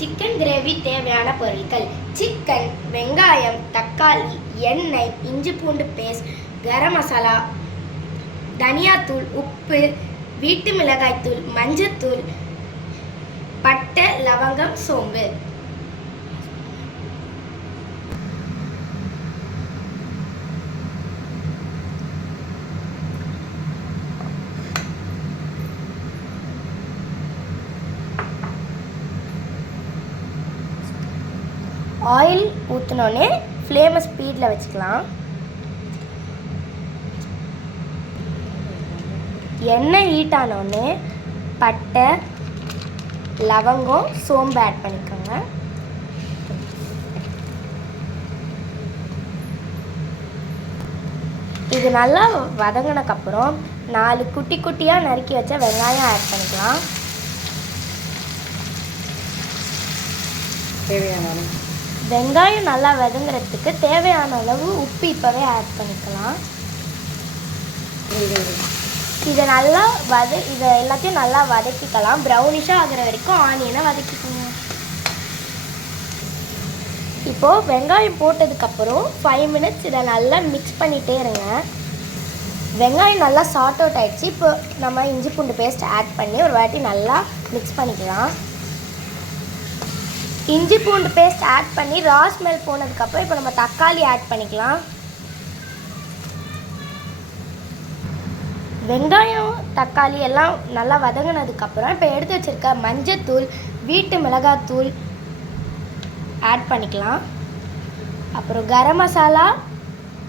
Chicken gravy தேவையான பொருட்கள்: chicken, வெங்காயம், தக்காளி, எண்ணெய், இஞ்சி பூண்டு பேஸ்ட், கரம் மசாலா, தனியாத்தூள், உப்பு, வீட்டு மிளகாய்த்தூள், மஞ்சத்தூள், பட்டை, லவங்கம், சோம்பு. ஆயில் ஊற்றினோடனே ஃப்ளேமை ஸ்பீடில் வச்சுக்கலாம். எண்ணெய் ஹீட் ஆனோடனே பட்டை, லவங்கம், சோம்பு ஆட் பண்ணிக்கோங்க. இது நல்லா வதங்கினக்கப்புறம் 4 குட்டி குட்டியாக நறுக்கி வச்ச வெங்காயம் ஆட் பண்ணிக்கலாம். வெங்காயம் நல்லா வதங்குறதுக்கு தேவையான அளவு உப்பு இப்போவே ஆட் பண்ணிக்கலாம். இதை எல்லாத்தையும் நல்லா வதக்கிக்கலாம். ப்ரௌனிஷாக ஆகிற வரைக்கும் ஆனியனை வதக்கிக்கணும். இப்போது வெங்காயம் போட்டதுக்கப்புறம் 5 மினிட்ஸ் இதை நல்லா மிக்ஸ் பண்ணிகிட்டே இருங்க. வெங்காயம் நல்லா சார்ட் அவுட் ஆகிடுச்சு. இப்போ நம்ம இஞ்சி பூண்டு பேஸ்ட் ஆட் பண்ணி ஒரு வாட்டி நல்லா மிக்ஸ் பண்ணிக்கலாம். இஞ்சி பூண்டு பேஸ்ட் ஆட் பண்ணி ரா ஸ்மெல் போனதுக்கப்புறம் இப்போ நம்ம தக்காளி ஆட் பண்ணிக்கலாம். வெங்காயம், தக்காளி எல்லாம் நல்லா வதங்கினதுக்கப்புறம் இப்போ எடுத்து வச்சுருக்க மஞ்சத்தூள், வீட்டு மிளகாத்தூள் ஆட் பண்ணிக்கலாம். அப்புறம் கரம் மசாலா,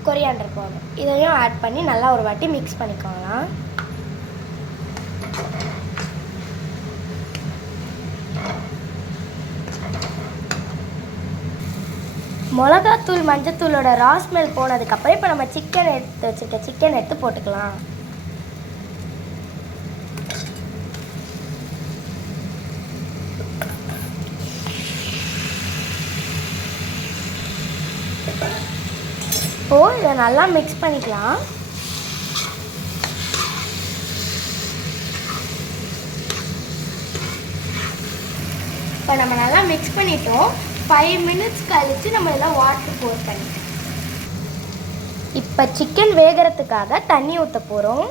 கொரியாண்டர் பவுடர் இதையும் ஆட் பண்ணி நல்லா ஒரு வாட்டி மிக்ஸ் பண்ணிக்கலாம். மிளகாத்தூள், மஞ்சத்தூளோட ரா ஸ்மெல் போனதுக்கப்புறம் இப்போ நம்ம சிக்கன் எடுத்து போட்டுக்கலாம். இப்போ இதை நல்லா மிக்ஸ் பண்ணிக்கலாம். இப்போ நம்ம நல்லா மிக்ஸ் பண்ணிட்டோம். 5 மினிட்ஸ் கழித்து நம்ம எல்லாம் வாட்டர் போர் பண்ணிட்டோம். இப்போ சிக்கன் வேகிறதுக்காக தண்ணி ஊற்ற போகிறோம்.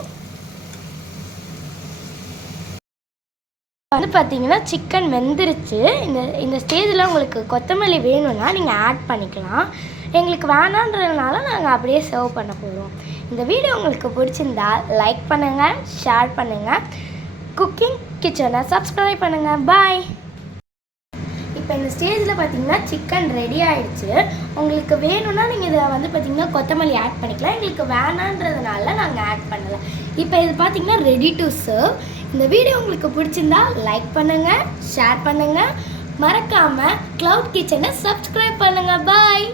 பார்த்தீங்கன்னா சிக்கன் வெந்துருச்சு. இந்த ஸ்டேஜில் உங்களுக்கு கொத்தமல்லி வேணும்னா நீங்கள் ஆட் பண்ணிக்கலாம். எங்களுக்கு வேணான்றதுனால நாங்கள் அப்படியே சர்வ் பண்ண போகிறோம். இந்த வீடியோ உங்களுக்கு பிடிச்சிருந்தா லைக் பண்ணுங்கள், ஷேர் பண்ணுங்கள், குக்கிங் கிச்சனை சப்ஸ்கிரைப் பண்ணுங்கள். பாய். இப்போ இந்த ஸ்டேஜில் பார்த்தீங்கன்னா சிக்கன் ரெடி ஆகிடுச்சு. உங்களுக்கு வேணும்னா நீங்கள் இதை பார்த்தீங்கன்னா கொத்தமல்லி ஆட் பண்ணிக்கலாம். எங்களுக்கு வேணான்றதுனால நாங்கள் ஆட் பண்ணலை. இப்போ இது பார்த்தீங்கன்னா ரெடி டு சர்வ். இந்த வீடியோ உங்களுக்கு பிடிச்சிருந்தா லைக் பண்ணுங்கள், ஷேர் பண்ணுங்கள், மறக்காமல் க்ளவுட் கிச்சனை சப்ஸ்கிரைப் பண்ணுங்கள். பாய்.